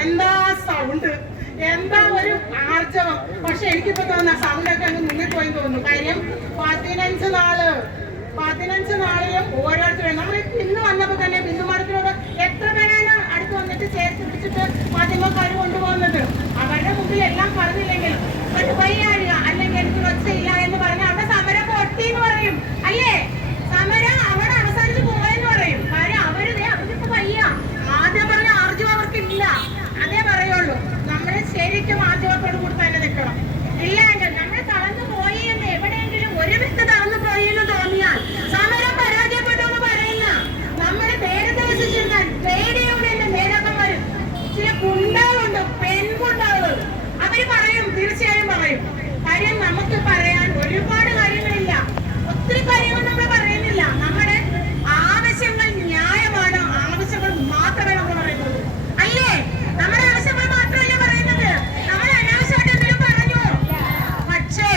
എന്താ സൗണ്ട് എന്താ ഒരു ആർജവം? പക്ഷെ എനിക്കിപ്പോ തോന്നുന്ന സൗണ്ട് ഒക്കെ അങ്ങ് മുങ്ങിപ്പോയി തോന്നുന്നു. കാര്യം പതിനഞ്ച് നാൾ പതിനഞ്ച് നാളിലും ഓരോരുത്തരും നമ്മൾ ഇന്ന് വന്നപ്പോ തന്നെ ബിന്ദുമാരത്തിനോട് എത്ര പേരാണ് അടുത്ത് വന്നിട്ട് ചേർത്ത് പിടിച്ചിട്ട് മാധ്യമക്കാർ കൊണ്ടുപോകുന്നത്? അവരുടെ മുമ്പിൽ എല്ലാം പറഞ്ഞില്ലെങ്കിൽ ഒരു വയ്യാഴിക അല്ലെങ്കിൽ എനിക്ക് ഒച്ചയില്ല എന്ന് പറഞ്ഞാൽ അവിടെ സമരം പൊട്ടി എന്ന് പറയും. അല്ലേ? സമരം അവിടെ അവസാനിച്ച് പോയെന്ന് പറയും കാര്യം അവർ ദേ അവർക്കിപ്പോ വയ്യ ആദ്യം പറഞ്ഞ ആർജവം അവർക്കില്ല അതേ പറയുള്ളൂ നമ്മൾ ശരിക്കും ആർജവത്തോട് കൂടി തന്നെ നിൽക്കണം ഇല്ലെങ്കിൽ നമ്മൾ തളർന്നു പോയി എന്ന് എവിടെയെങ്കിലും ഒരു വ്യക്തി തളർന്നു പോയി എന്ന് തോന്നിയാൽ സമരം പരാജയപ്പെട്ടു എന്ന് പറയുന്ന നമ്മുടെ പേര് ദിവസിച്ചിരുന്നാൽ ട്രേഡ് യൂണിയന്റെ നേതാക്കന്മാരും ചില ഗുണ്ടകളുണ്ട് പെൺഗുണ്ടകൾ അവർ പറയും തീർച്ചയായും പറയും കാര്യം നമുക്ക് പറയാൻ ഒരുപാട് കാര്യങ്ങളില്ല ഒത്തിരി കാര്യങ്ങൾ നമ്മൾ പറയുന്നില്ല നമ്മുടെ ആവശ്യങ്ങൾ ന്യായമാണ് ആവശ്യങ്ങൾ മാത്രമേ നമ്മൾ പറയുന്നത് അല്ലേ നമ്മുടെ ആവശ്യങ്ങൾ മാത്രമല്ല പറയുന്നത് നമ്മൾ അനാവശ്യമായിട്ട് എന്തെങ്കിലും പറഞ്ഞു പക്ഷേ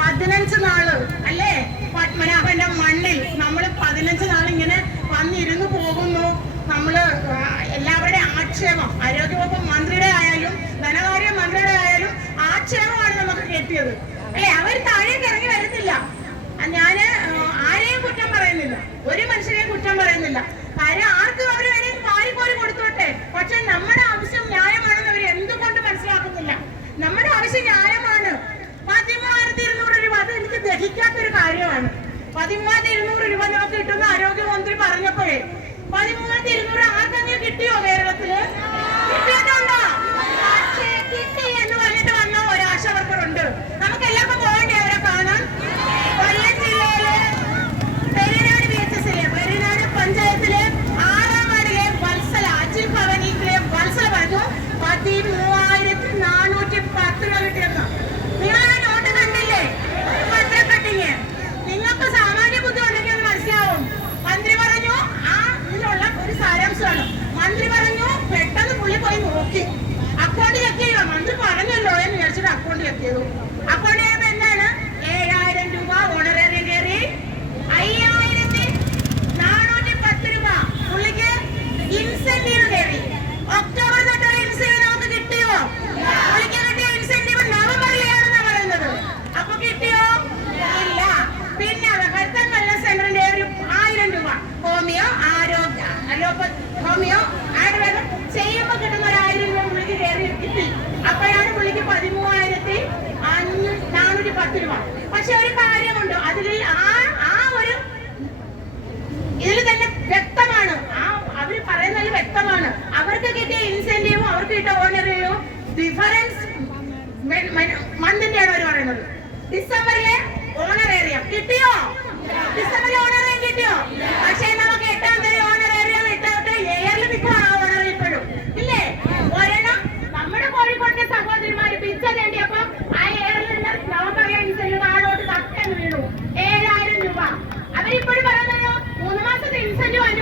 പതിനഞ്ച് നാൾ അല്ലേ പത്മനാഭന്റെ മണ്ണിൽ നമ്മൾ പതിനഞ്ച് നാൾ ഇങ്ങനെ വന്നിരുന്നു പോകുന്നു നമ്മൾ ആ, എല്ലാവരുടെയും ആക്ഷേപം ആരോഗ്യവകുപ്പ് മന്ത്രിയുടെ ആയാലും ധനകാര്യ മന്ത്രിയുടെ ആയാലും നമുക്ക് അല്ലെ അവർ താഴേക്ക് ഇറങ്ങി വരുന്നില്ല. ഞാൻ ആരെയും കുറ്റം പറയുന്നില്ല. ഒരു മനുഷ്യരെയും കുറ്റം പറയുന്നില്ല. കാര്യം ആർക്കും അവർ വേണമെങ്കിൽ വാരിക്കോരി കൊടുത്തോട്ടെ. പക്ഷെ നമ്മുടെ ആവശ്യം ന്യായമാണെന്ന് അവർ എന്തുകൊണ്ട് മനസ്സിലാക്കുന്നില്ല. നമ്മുടെ ആവശ്യം ന്യായമാണ്. പതിമൂവായിരത്തി ഇരുന്നൂറ് രൂപ അത് എനിക്ക് ദഹിക്കാത്തൊരു കാര്യമാണ്. പതിമൂവായിരത്തി ഇരുന്നൂറ് രൂപ നമുക്ക് കിട്ടുന്ന ആരോഗ്യമന്ത്രി പറഞ്ഞപ്പോഴേ പതിമൂവായിരത്തി ഇരുന്നൂറ് ആർക്കെങ്കിലും കിട്ടിയോ കേരളത്തിൽ കിട്ടിയിട്ടുണ്ടോ പക്ഷേ കിട്ടി എന്ന് പറഞ്ഞിട്ട് വന്ന ഒരു ആശാ വർക്കർ ഉണ്ട് നമുക്ക് എല്ലാവർക്കും പോകണ്ടേ അവരെ കാണാൻ കൊല്ലം ജില്ലയിലെ പെരിനാട് ബി എച്ച് എസിലെ പെരിനാട് പഞ്ചായത്തിലെ ആറാം വാർഡിലെ വത്സല അജിൽ ഭവനീത്തിലെ വത്സല പറഞ്ഞു പതിമൂവായിരത്തി നാനൂറ്റി പത്ത് രൂപ കിട്ടിയെന്ന് നിങ്ങൾ ആ നോട്ട് കണ്ടില്ലേ പത്രക്കട്ടിങ് നിങ്ങൾക്ക് സാമാന്യ ബുദ്ധി ഉണ്ടെങ്കിൽ അത് മനസ്സിലാവും മന്ത്രി പറഞ്ഞു ആ ഇതിലുള്ള ഒരു സാരാംശമാണ് മന്ത്രി പറഞ്ഞു പെട്ടെന്ന് പുള്ളി പോയി നോക്കി അക്കൗണ്ട് ചെക്ക് ചെയ്യുക മന്ത്രി പറഞ്ഞല്ലോ എന്ന് അക്കൗണ്ട് ചെയ്യുമ്പോൾ എന്താണ്? ഏഴായിരം രൂപ ഓണറേറിയം കയറി. അയ്യായിരത്തി നാനൂറ്റി പത്ത് രൂപ. പുള്ളിക്ക് ഇൻസെന്റീവ് കയറി. ഒക്ടോബർ തൊട്ടൊരു ഇൻസെന്റീവ് നമുക്ക് കിട്ടിയോ? പുള്ളിക്ക് കിട്ടിയ ഇൻസെന്റീവ് നവംബറിലാണെന്നാ പറയുന്നത്. അപ്പൊ കിട്ടിയോ? ഇല്ല. പിന്നെ ഹെൽത്ത് ആൻഡ് വെൽനസ് സെന്ററിന്റെ ഒരു ആയിരം രൂപ. ഹോമിയോ ആരോഗ്യ അലോപ്പ ഹോമിയോ ആയുർവേദം ചെയ്യുമ്പോൾ കിട്ടുന്ന രൂപ പുള്ളിക്ക് കയറി കിട്ടി. അപ്പോഴാണ് പുള്ളിക്ക് പതിമൂവായിരത്തി അഞ്ഞൂറ്റി നാനൂറ്റി പത്ത് രൂപ. പക്ഷെ ഒരു കാര്യമുണ്ട്. അതിൽ ആ ആ ഒരു ഇതിൽ തന്നെ വ്യക്തമാണ്. ആ അവർ പറയുന്നതിൽ വ്യക്തമാണ്. അവർക്ക് കിട്ടിയ ഇൻസെന്റീവും അവർക്ക് കിട്ടിയ ഓണറിയോ ഡിഫറൻസ് മന്തിന്റെയാണ് അവർ പറയുന്നത്. ഡിസംബറിലെ ഓണറേറിയം കിട്ടിയോ? ഡിസംബറിലെ ഓണർ കിട്ടിയോ? പക്ഷേ നമുക്ക് എട്ടാം തീയതി ഓണറേറിയം ഇട്ടിട്ട് എയറിൽ നിൽക്കുവാണ് ആ ഓണർ ഇപ്പോഴും ഇല്ലേ ഒരെണ്ണം നമ്മുടെ കോഴിക്കോട്ടെ സഹോദരിമാര് പിച്ച തേണ്ടിയപ്പോ ആ എയറിൽ നിന്ന് നമുക്കറിയാം ഇൻസെന്റീവ് താഴോട്ട് തട്ടം വീണു ഏഴായിരം രൂപ അവരിപ്പോഴും പറയുന്നല്ലോ മൂന്ന് മാസത്തെ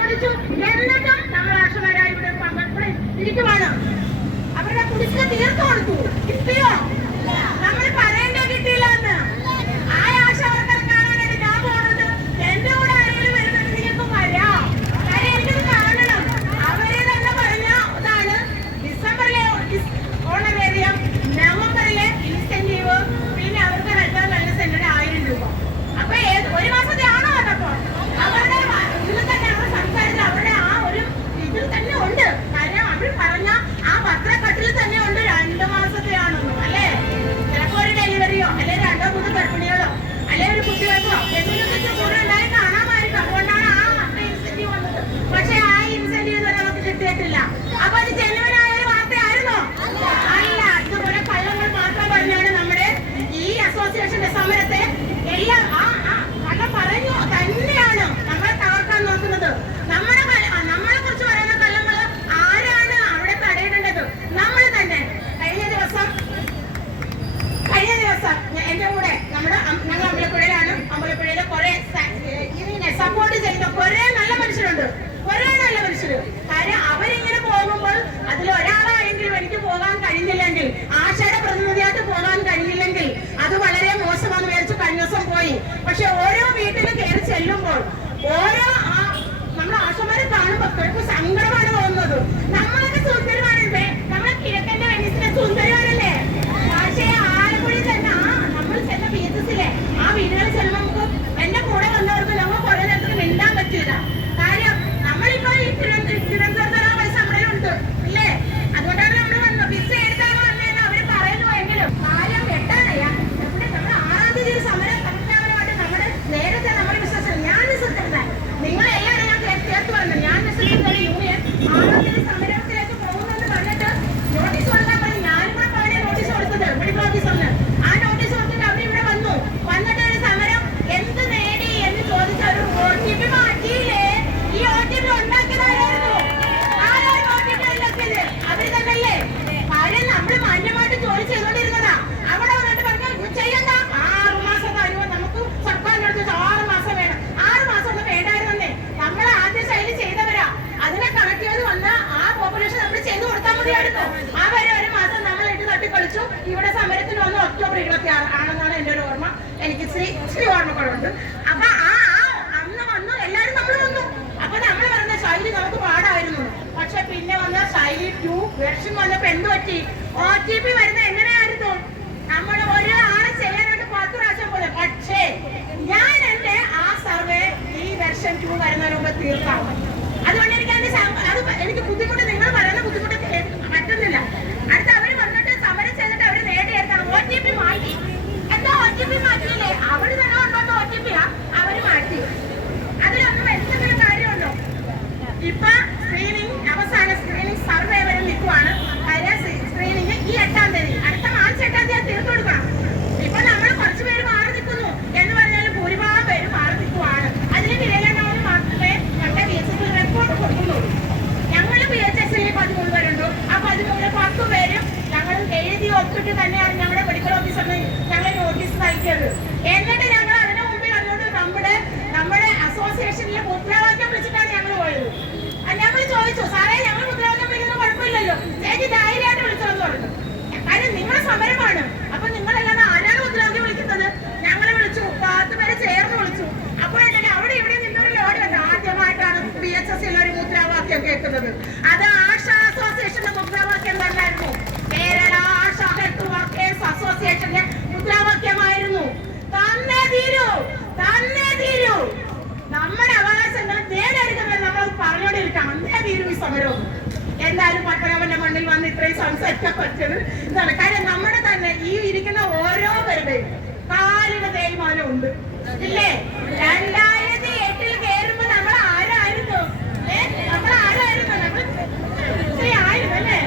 നമ്മൾ ആശുപത്രി ഇവിടെ പങ്കെടുപ്പ് ഇരിക്കുവാണ്. അവരുടെ കുടിശ്ശിക തീർത്തു കൊടുത്തു. കിട്ടിയോ നമ്മൾ പറയേണ്ട ഇച്ചിരി ഓർമ്മക്കുറവുണ്ട്. അപ്പൊ ആ അന്ന് വന്നു എല്ലാരും നമ്മൾ വന്നു. അപ്പൊ നമ്മൾ വന്ന ശൈലി നമുക്ക് പാടായിരുന്നു. പക്ഷെ പിന്നെ വന്ന ശൈലി ടു വെർഷൻ വന്നപ്പോ എന്ത് പറ്റി? ഒ ടി പി വരുന്ന എങ്ങനെയായിരുന്നു? നമ്മൾ ഒരാളെ ചെയ്യാനായിട്ട് പത്ത് പ്രാവശ്യം പോലെ പക്ഷേ ഞാൻ എന്റെ ആ സർവേ ഈ വെർഷൻ ടു വരുന്നതിന് മുമ്പ് തീർക്കാം. അതുകൊണ്ട് എനിക്ക് അതിന്റെ അത് എനിക്ക് ബുദ്ധിമുട്ട് നിങ്ങൾ പറയുന്ന ബുദ്ധിമുട്ട് പറ്റുന്നില്ല. ഒത്തിട്ട് തന്നെയാണ് ഞങ്ങളുടെ മെഡിക്കൽ ഓഫീസറിന് ഞങ്ങളെ നോട്ടീസ് നൽകിയത്. എന്നിട്ട് ഞങ്ങൾ അതിനു മുമ്പിൽ അതുകൊണ്ട് നമ്മുടെ നമ്മുടെ അസോസിയേഷനിലെ മുദ്രാവാക്യം വിളിച്ചിട്ടാണ് ഞങ്ങൾ പോയത്. ഞങ്ങൾ ചോദിച്ചു സാറേ ഞങ്ങൾ മുദ്രാവാക്യം വിളിക്കുന്നത് കുഴപ്പമില്ലല്ലോ. ചേച്ചി ധൈര്യമായിട്ട് വിളിച്ചോന്ന് പറഞ്ഞു. കാരണം നിങ്ങളുടെ സമരമാണ്. അപ്പൊ നിങ്ങളല്ലാതെ ആരാണ് മുദ്രാവാക്യം വിളിക്കുന്നത്? ഞങ്ങൾ വിളിച്ചു പത്ത് പേരെ ചേർന്ന് വിളിച്ചു. അപ്പോഴെന്നെ അവിടെ ഇവിടെ നിന്നൊരു ലോഡ് കണ്ടു. ആദ്യമായിട്ടാണ് ബി എച്ച് എസ് ഒരു മുദ്രാവാക്യം കേൾക്കുന്നത്. അത് ആശ അസോസിയേഷന്റെ മുദ്രാവാക്യം തന്നെ. നമ്മുടെ അവകാശങ്ങൾ നേടിയെടുക്കുന്നത് നമ്മൾ പറഞ്ഞുകൊണ്ടിരിക്കണം അന്നേ തീരും ഈ സമരവും. എന്തായാലും പട്ടണവന്റെ മണ്ണിൽ വന്ന് ഇത്രയും സംസാരിക്കപ്പെട്ടത് ഇതാണ്. കാര്യം നമ്മുടെ തന്നെ ഈ ഇരിക്കുന്ന ഓരോ പേരുടെയും കാലിന്റെ തേയ്മാനം ഉണ്ട്. ഇല്ലേ? രണ്ടായിരത്തി എട്ടിൽ കേറുമ്പോ നമ്മൾ ആരായിരുന്നു? നമ്മൾ ആരായിരുന്നു? നമ്മൾ ഇത്രയും ആയിരുന്നു അല്ലേ?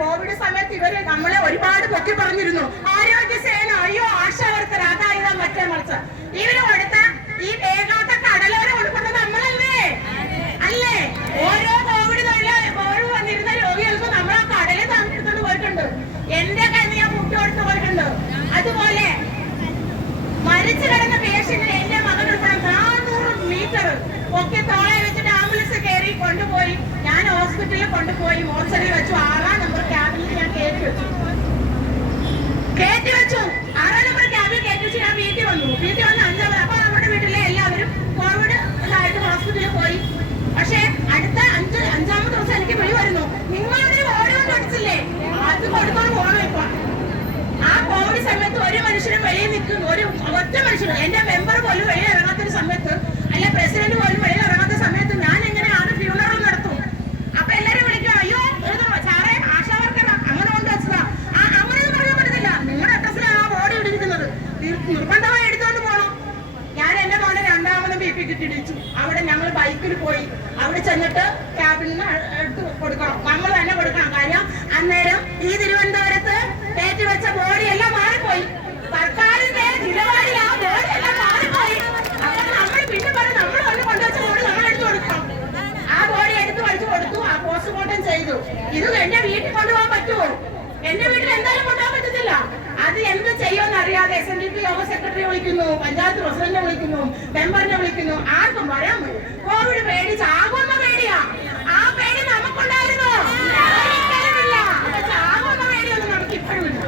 കോവിഡ് സമയത്ത് ഇവർ നമ്മളെ ഒരുപാട് പൊക്കി പറഞ്ഞിരുന്നു. ആരോഗ്യസേന അയ്യോ ആശാവർക്കർ അതായത് മറ്റേ മറിച്ച്. ഇവർ കൊടുത്ത ഈ വേഗാത്ത കടലോരം കൊടുക്കുന്നത് നമ്മളല്ലേ? അല്ലേ? ഓരോ കോവിഡ് തൊഴിലാളി കോവിഡ് വന്നിരുന്ന രോഗികൾക്ക് നമ്മൾ ആ കടലിൽ തന്നിരുന്നു പോയിട്ടുണ്ട്. എന്റെ കയ്യിൽ ഞാൻ മുട്ടി കൊടുത്ത് പോയിട്ടുണ്ട്. അതുപോലെ മരിച്ചു കിടന്ന പേഷ്യന്റിന് എന്റെ മകൻ ഉൾപ്പെടെ നാനൂറ് മീറ്റർ ഒക്കെ തോളെ വെച്ചിട്ട് ആംബുലൻസ് കയറി കൊണ്ടുപോയി. ഞാൻ ഹോസ്പിറ്റലിൽ കൊണ്ടുപോയി. മോർച്ചറിൽ വെച്ചു. ആറ് കയറ്റി വെച്ചു. ആറാം നമ്പർ ക്യാബിൽ കയറ്റി വെച്ച് ഞാൻ വീട്ടിൽ വന്നു. വീട്ടിൽ വന്ന് അഞ്ചാം അപ്പൊ നമ്മുടെ വീട്ടിലെ എല്ലാവരും കോവിഡ് ഇതായിട്ട് ഹോസ്പിറ്റലിൽ പോയി. പക്ഷേ അടുത്ത അഞ്ച് അഞ്ചാമത്തെ ദിവസം എനിക്ക് വിളി വരുന്നു. നിങ്ങളൊരു ഓരോന്ന് അടിച്ചില്ലേ? അത് പോകണം ഇപ്പൊ. ആ കോവിഡ് സമയത്ത് ഒരു മനുഷ്യനും വെളിയിൽ നിൽക്കുന്നു ഒരു ഒറ്റ മനുഷ്യനും എന്റെ മെമ്പർ പോലും വെളിയിൽ ഇറങ്ങാത്തൊരു സമയത്ത് അല്ലെ പ്രസിഡന്റ് പോലും വെളിയിൽ പി കിട്ടിടിച്ചു അവിടെ ഞങ്ങൾ ബൈക്കിൽ പോയി. അവിടെ ചെന്നിട്ട് ക്യാബിൽ നിന്ന് എടുത്ത് കൊടുക്കണം. നമ്മൾ തന്നെ കൊടുക്കണം കാര്യം. അന്നേരം ഈ തിരുവനന്തപുരത്ത് വെച്ച ബോഡി എല്ലാം മാറിപ്പോയി. സർക്കാരിന്റെ ആ ബോഡി എല്ലാം അപ്പോൾ നമ്മൾ പിന്നെ നമ്മൾ ബോഡി നമ്മൾ ആ ബോഡി കൊടുത്തു. ആ ചെയ്തു. ഇത് വീട്ടിൽ കൊണ്ടുപോകാൻ പറ്റുമോ? എന്റെ വീട്ടിൽ എന്തായാലും കൊണ്ടുപോകാൻ പറ്റത്തില്ല. അത് എന്ത് ചെയ്യുമെന്ന് അറിയാതെ എസ് എൻ ഡി പി യോഗ സെക്രട്ടറി വിളിക്കുന്നു പഞ്ചായത്ത് പ്രസിഡന്റിനെ വിളിക്കുന്നു മെമ്പറിനെ വിളിക്കുന്നു ആർക്കും വയ്യ. കോവിഡ് പേടിച്ച് ആകുന്ന പേടിയാ. ആ പേടി നമുക്കുണ്ടായിരുന്നോ ഒരിക്കലുമില്ല. അപ്പൊ ചാകുന്ന പേടിയൊന്നും നമുക്ക് ഇപ്പോഴും ഇല്ല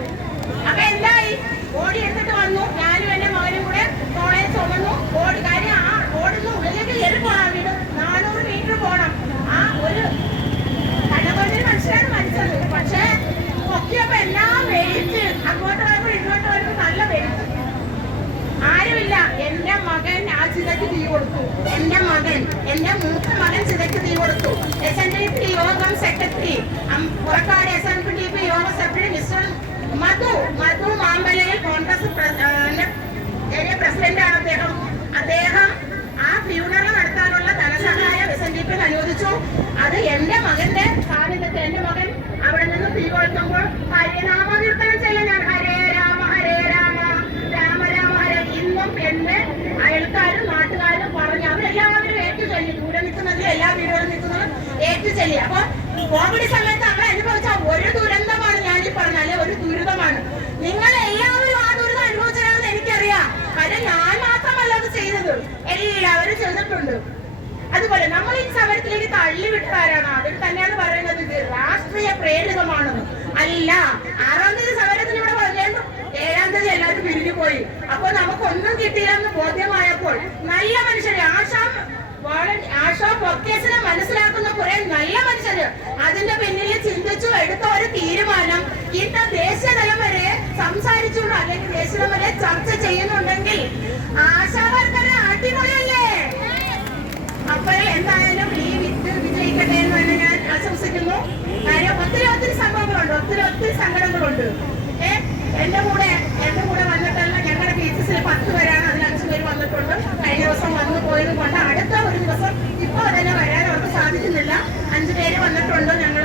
അപ്പൊ എന്തായി ഓടി എടുത്തിട്ട് വന്നു ഞാനും എന്റെ മകനും കൂടെ തോളെ ചുമന്നു ഓടി കാര്യം ആ ഓടുന്നു ഉള്ളിലേക്ക് കയറി പോണം വീട് നാനൂറ് മീറ്റർ പോണം ആ ഒരു കടകൊണ്ടിന് മനുഷ്യരാണ് മരിച്ചത് പക്ഷേ പൊക്കിയപ്പോ എല്ലാം വെയിറ്റ് അങ്ങോട്ട് വരുമ്പോൾ ഇങ്ങോട്ട് വരുമ്പോൾ നല്ല വെയിറ്റ് ആരുമില്ല എന്റെ മകൻ ആ ചിതയ്ക്ക് തീ കൊടുത്തു എന്റെ മകൻ എന്റെ മൂത്ത മകൻ ചിതയ്ക്ക് തീ കൊടുത്തു. എസ് എൻ ഡി പി യോഗം secretary. Purakkad S N D P yoga secretary mister Madhu Madhu മാമ്പലയിൽ കോൺഗ്രസ് പ്രസിഡന്റ് ആണ് അദ്ദേഹം. അദ്ദേഹം ആ ഫ്യൂണറൽ നടത്താനുള്ള ധനസഹായം എസ് എൻ ഡി പിയിൽ അനുവദിച്ചു. അത് എന്റെ മകന്റെ സാന്നിധ്യത്തിൽ എന്റെ മകൻ അവിടെ നിന്ന് തീ ഹരിനാമ ഏറ്റു ചെയ്യുക അപ്പൊ കോവിഡ് സമയത്ത് നമ്മൾ അനുഭവിച്ച ഒരു ദുരന്തമാണ് ഞാൻ ഈ പറഞ്ഞാൽ ഒരു ദുരിതമാണ്. നിങ്ങൾ എല്ലാവരും ആ ദുരിതം അനുഭവിച്ചതാണെന്ന് എനിക്കറിയാം. കാര്യം ഞാൻ മാത്രമല്ല അത് ചെയ്തത്. എല്ലാവരും ചെയ്തിട്ടുണ്ട്. അതുപോലെ നമ്മൾ ഈ സമരത്തിലേക്ക് തള്ളിവിട്ടതാരാണ് അവർ തന്നെയാണ് പറയുന്നത് ഇത് രാഷ്ട്രീയ പ്രേരിതമാണെന്ന്. അല്ല ആറാം തീയതി സമരത്തിന് ഇവിടെ പറഞ്ഞു ഏഴാം തീയതി എല്ലാവരും പിരിഞ്ഞു പോയി അപ്പൊ നമുക്കൊന്നും കിട്ടിയില്ലെന്ന് ബോധ്യമായപ്പോൾ നല്ല മനുഷ്യരെ ആശാ ആശാ വർക്കേഴ്സിനെ മനസ്സിലാക്കുന്ന കുറെ നല്ല മനുഷ്യര് അതിന്റെ പിന്നിൽ ചിന്തിച്ചു എടുത്ത ഒരു തീരുമാനം. ഇന്ന് ദേശീയ തലം വരെ സംസാരിച്ചുകൊണ്ട് അല്ലെങ്കിൽ ദേശീയ തലം ചർച്ച ചെയ്യുന്നുണ്ടെങ്കിൽ ആശാ അടിപൊളിയല്ലേ? അപ്പോൾ എന്തായാലും ഈ വിത്ത് വിജയിക്കട്ടെ എന്ന് തന്നെ ഞാൻ ആശംസിക്കുന്നു. കാര്യം ഒത്തിരി ഒത്തിരി സംഭവങ്ങളുണ്ട്. ഒത്തിരി ഒത്തിരി സങ്കടങ്ങളുണ്ട്. ഏഹ് എന്റെ കൂടെ എന്റെ കൂടെ വന്നിട്ടല്ല ഞങ്ങളുടെ ബീച്ചസിൽ പത്ത് പേരാണ്. പേര് വന്നിട്ടുണ്ട്. കഴിഞ്ഞ ദിവസം വന്നു പോയത് കൊണ്ട് അടുത്ത ഒരു ദിവസം ഇപ്പൊ അതിനെ വരാൻ അവർക്ക് സാധിക്കുന്നില്ല. അഞ്ചു പേര് വന്നിട്ടുണ്ട് ഞങ്ങൾ.